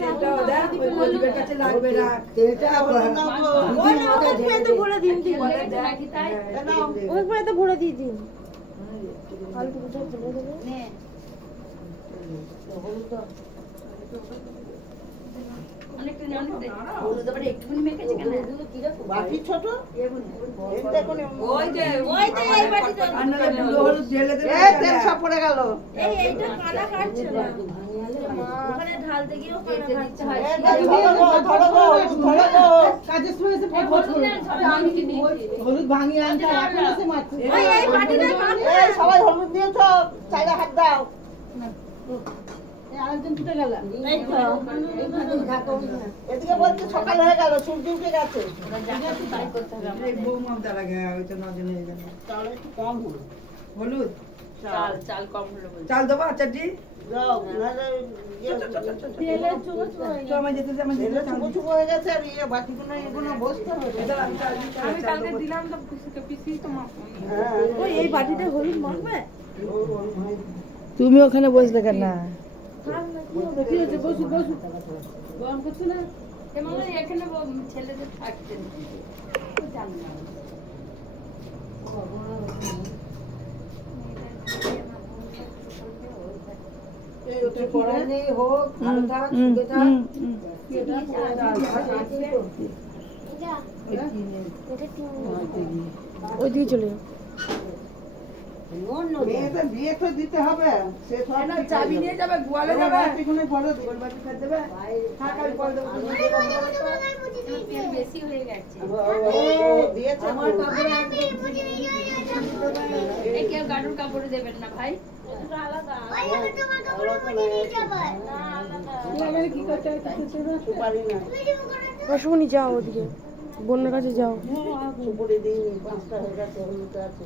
তেলটাও দেখ, ওই প্রদীপের কাছে লাগবে না। তেলটা ভরে দিন দিন ওই পরে তো ভরে দিয়ে দিন আলু টুকুটা ভরে দেবে বাটি ছোট ওই যে এই বাটিটা আর নাহলে গুঁড়ো হলুদ ঢেলে দেবে। তেল সব পড়ে গেল। এইটা কানা কাটছে না ওখানে ঢালতে গিয়েও কানা কাটছে হয় কাজের সময় এসে হলুদ ভাঙিয়ে আনতে এখন এসে মারছে। এই বাটিটা সবাই হলুদ দিয়েছ, চাইলে হাত দাও। আরেকজন ফুটে গেল। এদিকে বলছে সকাল হয়ে গেল, সূর্য উঠে গেছে। এই বৌমাম তার আগে ওইটা নজনে হয়ে যাবে। তাহলে একটু কম হলো। হলুদ চাল কম হলো বলছে। চাল দেবো চাটি। যাও, নাহলে তেলের চুবো চুবো তো আমার যেতে দে, আমার যেতে তেলে দে। চুবো চুবো হয়ে গেছে আর ইয়ে বাটিগুলো এগুলো বসতে হবে। এটা আমি চাল দিতে হবে, আমি চাল কালকে দেবো। দিলাম তো পিসি তো হ্যাঁ, ওই এই বাটিতে হলুদ মাখবে তুমি ওখানে বসলে কেন না? কি হচ্ছে বসু বসু গরম করছে না এমন এখানে ছেলেদের থাকতে জানি না এই ওটা করা নেই হোক, ভালো থাক, সুখে থাক। ওইদিকে চলে যাও মেয়েদের বিয়ে তো দিতে হবে। সে সব না, চাবি নিয়ে যাবে, গোয়ালে যাবে। বাটিগুলো বড় দিই। গোল বাটি ফেলে দেবে। থাক, আমি পরে দেবো। তেল বেশি হয়ে গেছে দিয়েছে আমার কাপড়ে এই কেউ গাড়ুর কাপড়ে দেবেন না ভাই সুপারি না, রসমণি যাও ওদিকে বোনের কাছে যাও সুপুরি দিইনি, 5টা হয়ে গেছে, হলুদ আছে।